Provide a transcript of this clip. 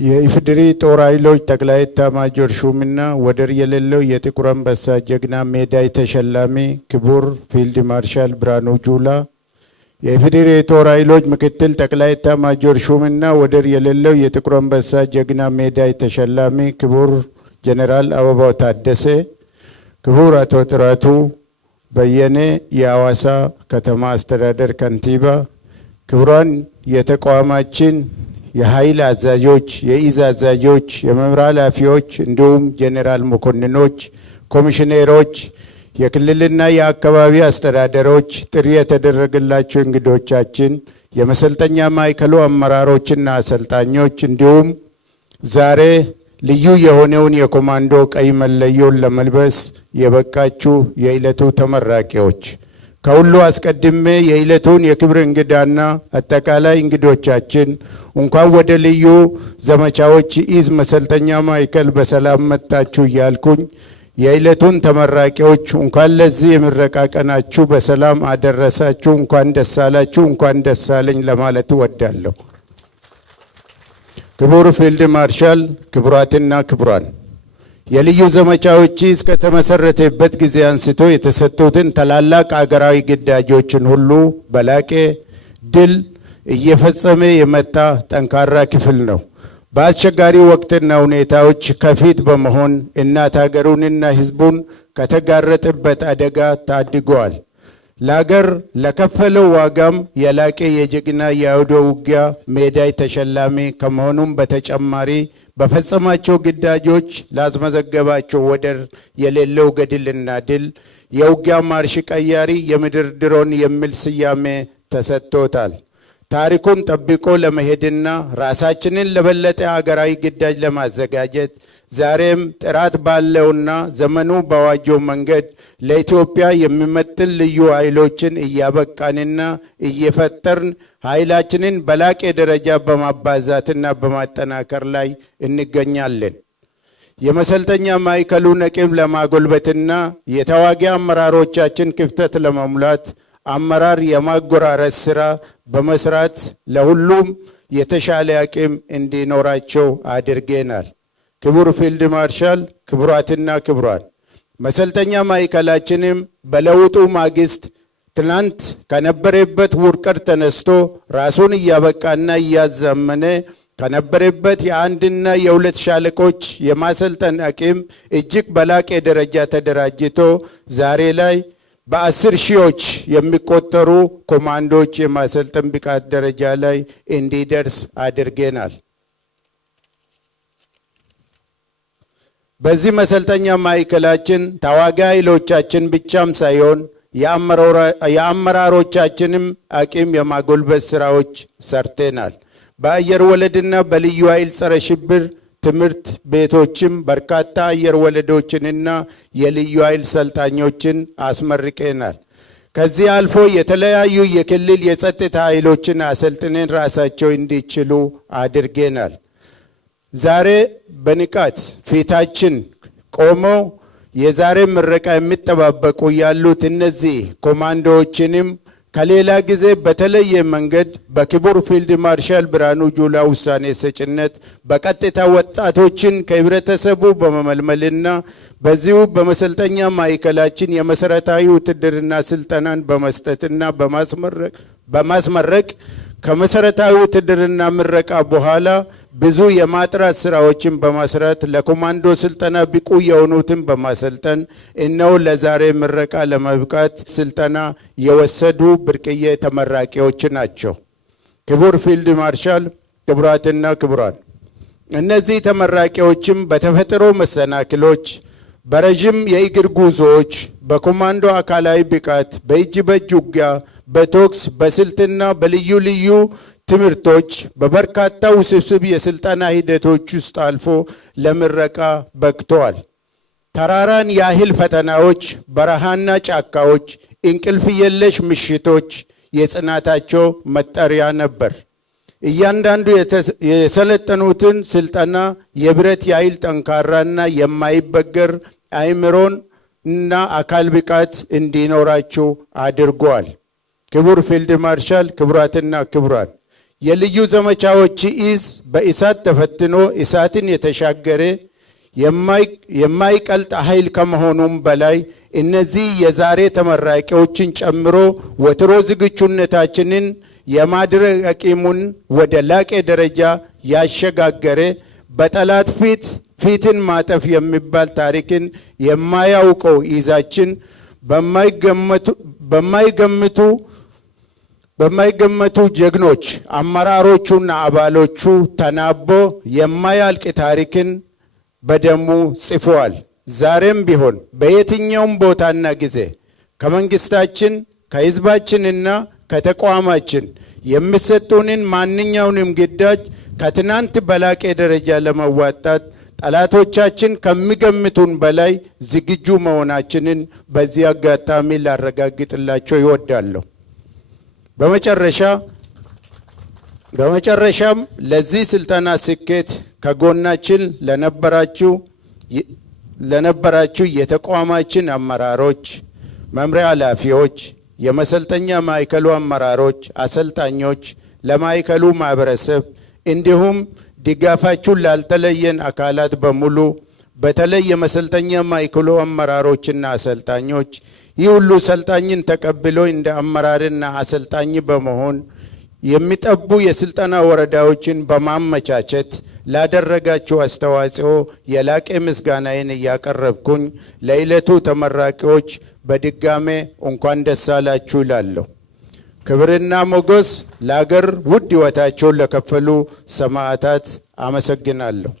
የኢፌዴሪ ጦር ኃይሎች ጠቅላይ ኤታማዦር ሹምና ወደር የሌለው የጥቁር አንበሳ ጀግና ሜዳይ ተሸላሚ ክቡር ፊልድ ማርሻል ብርሃኑ ጁላ፣ የኢፌዴሪ ጦር ኃይሎች ምክትል ጠቅላይ ኤታማዦር ሹምና ወደር የሌለው የጥቁር አንበሳ ጀግና ሜዳይ ተሸላሚ ክቡር ጀነራል አበባው ታደሰ፣ ክቡር አቶ ጥራቱ በየነ የሐዋሳ ከተማ አስተዳደር ከንቲባ፣ ክቡራን የተቋማችን የኃይል አዛዦች፣ የኢዝ አዛዦች፣ የመምሪያ ኃላፊዎች እንዲሁም ጄኔራል መኮንኖች፣ ኮሚሽነሮች፣ የክልልና የአካባቢ አስተዳደሮች፣ ጥሪ የተደረገላቸው እንግዶቻችን፣ የመሰልጠኛ ማዕከሉ አመራሮችና አሰልጣኞች እንዲሁም ዛሬ ልዩ የሆነውን የኮማንዶ ቀይ መለዮን ለመልበስ የበቃችሁ የዕለቱ ተመራቂዎች፣ ከሁሉ አስቀድሜ የዕለቱን የክብር እንግዳና አጠቃላይ እንግዶቻችን እንኳን ወደ ልዩ ዘመቻዎች ኢዝ መሰልጠኛ ማዕከል በሰላም መጣችሁ እያልኩኝ የዕለቱን ተመራቂዎች እንኳን ለዚህ የምረቃ ቀናችሁ በሰላም አደረሳችሁ፣ እንኳን ደስ አላችሁ፣ እንኳን ደስ አለኝ ለማለት እወዳለሁ። ክቡር ፊልድ ማርሻል፣ ክቡራትና ክቡራን፣ የልዩ ዘመቻዎች ኢዝ ከተመሰረተበት ጊዜ አንስቶ የተሰጡትን ታላላቅ አገራዊ ግዳጆችን ሁሉ በላቀ ድል እየፈጸመ የመጣ ጠንካራ ክፍል ነው። በአስቸጋሪ ወቅትና ሁኔታዎች ከፊት በመሆን እናት ሀገሩንና ሕዝቡን ከተጋረጠበት አደጋ ታድገዋል። ለሀገር ለከፈለው ዋጋም የላቀ የጀግና የአውደ ውጊያ ሜዳይ ተሸላሚ ከመሆኑም በተጨማሪ በፈጸማቸው ግዳጆች ላስመዘገባቸው ወደር የሌለው ገድልና ድል የውጊያ ማርሽ ቀያሪ የምድር ድሮን የሚል ስያሜ ተሰጥቶታል። ታሪኩን ጠብቆ ለመሄድና ራሳችንን ለበለጠ ሀገራዊ ግዳጅ ለማዘጋጀት ዛሬም ጥራት ባለውና ዘመኑ በዋጀው መንገድ ለኢትዮጵያ የሚመጥን ልዩ ኃይሎችን እያበቃንና እየፈጠርን ኃይላችንን በላቀ ደረጃ በማባዛትና በማጠናከር ላይ እንገኛለን። የመሰልጠኛ ማዕከሉን አቅም ለማጎልበትና የተዋጊ አመራሮቻችን ክፍተት ለመሙላት አመራር የማጎራረስ ስራ በመስራት ለሁሉም የተሻለ አቅም እንዲኖራቸው አድርገናል። ክቡር ፊልድ ማርሻል፣ ክቡራትና ክቡራን፣ መሰልጠኛ ማዕከላችንም በለውጡ ማግስት ትናንት ከነበረበት ውድቀት ተነስቶ ራሱን እያበቃና እያዘመነ ከነበረበት የአንድና የሁለት ሻለቆች የማሰልጠን አቅም እጅግ በላቀ ደረጃ ተደራጅቶ ዛሬ ላይ በ10 ሺዎች የሚቆጠሩ ኮማንዶዎች የማሰልጠን ብቃት ደረጃ ላይ እንዲደርስ አድርገናል። በዚህ መሰልጠኛ ማዕከላችን ተዋጊ ኃይሎቻችን ብቻም ሳይሆን የአመራሮቻችንም አቅም የማጎልበት ስራዎች ሰርተናል። በአየር ወለድና በልዩ ኃይል ጸረ ሽብር ትምህርት ቤቶችም በርካታ አየር ወለዶችንና የልዩ ኃይል ሰልጣኞችን አስመርቀናል። ከዚህ አልፎ የተለያዩ የክልል የጸጥታ ኃይሎችን አሰልጥነን ራሳቸው እንዲችሉ አድርገናል። ዛሬ በንቃት ፊታችን ቆመው የዛሬ ምረቃ የሚጠባበቁ ያሉት እነዚህ ኮማንዶዎችንም ከሌላ ጊዜ በተለየ መንገድ በክቡር ፊልድ ማርሻል ብርሃኑ ጁላ ውሳኔ ሰጭነት በቀጥታ ወጣቶችን ከህብረተሰቡ በመመልመልና በዚሁ በመሰልጠኛ ማዕከላችን የመሰረታዊ ውትድርና ስልጠናን በመስጠትና በማስመረቅ ከመሰረታዊ ውትድርና ምረቃ በኋላ ብዙ የማጥራት ስራዎችን በመስራት ለኮማንዶ ስልጠና ብቁ የሆኑትን በማሰልጠን እነሆ ለዛሬ ምረቃ ለመብቃት ስልጠና የወሰዱ ብርቅዬ ተመራቂዎች ናቸው። ክቡር ፊልድ ማርሻል፣ ክቡራትና ክቡራን፣ እነዚህ ተመራቂዎችም በተፈጥሮ መሰናክሎች፣ በረዥም የእግር ጉዞዎች፣ በኮማንዶ አካላዊ ብቃት፣ በእጅ በእጅ ውጊያ፣ በቶክስ፣ በስልትና በልዩ ልዩ ትምህርቶች በበርካታ ውስብስብ የስልጠና ሂደቶች ውስጥ አልፎ ለምረቃ በቅተዋል። ተራራን ያህል ፈተናዎች፣ በረሃና ጫካዎች፣ እንቅልፍ የለሽ ምሽቶች የጽናታቸው መጠሪያ ነበር። እያንዳንዱ የሰለጠኑትን ስልጠና የብረት ያህል ጠንካራና የማይበገር አእምሮን እና አካል ብቃት እንዲኖራቸው አድርጓል። ክቡር ፊልድ ማርሻል፣ ክቡራትና ክቡራን፣ የልዩ ዘመቻዎች እዝ በእሳት ተፈትኖ እሳትን የተሻገረ የማይቀልጥ ኃይል ከመሆኑም በላይ እነዚህ የዛሬ ተመራቂዎችን ጨምሮ ወትሮ ዝግጁነታችንን የማድረግ አቅሙን ወደ ላቀ ደረጃ ያሸጋገረ በጠላት ፊትን ማጠፍ የሚባል ታሪክን የማያውቀው እዛችን በማይገመቱ ጀግኖች አመራሮቹና አባሎቹ ተናቦ የማያልቅ ታሪክን በደሙ ጽፏል። ዛሬም ቢሆን በየትኛውም ቦታና ጊዜ ከመንግስታችን ከህዝባችንና ከተቋማችን የሚሰጡንን ማንኛውንም ግዳጅ ከትናንት በላቀ ደረጃ ለመዋጣት ጠላቶቻችን ከሚገምቱን በላይ ዝግጁ መሆናችንን በዚህ አጋጣሚ ላረጋግጥላቸው ይወዳለሁ። በመጨረሻም ለዚህ ስልጠና ስኬት ከጎናችን ለነበራችሁ የተቋማችን አመራሮች፣ መምሪያ ኃላፊዎች፣ የመሰልጠኛ ማዕከሉ አመራሮች፣ አሰልጣኞች፣ ለማዕከሉ ማህበረሰብ እንዲሁም ድጋፋችሁን ላልተለየን አካላት በሙሉ በተለይ የመሰልጠኛ ማዕከሉ አመራሮችና አሰልጣኞች ይህ ሁሉ ሰልጣኝን ተቀብሎ እንደ አመራርና አሰልጣኝ በመሆን የሚጠቡ የስልጠና ወረዳዎችን በማመቻቸት ላደረጋችሁ አስተዋጽኦ የላቀ ምስጋናዬን እያቀረብኩኝ ለዕለቱ ተመራቂዎች በድጋሜ እንኳን ደስ አላችሁ እላለሁ። ክብርና ሞገስ ለአገር ውድ ሕይወታቸውን ለከፈሉ ሰማዕታት አመሰግናለሁ።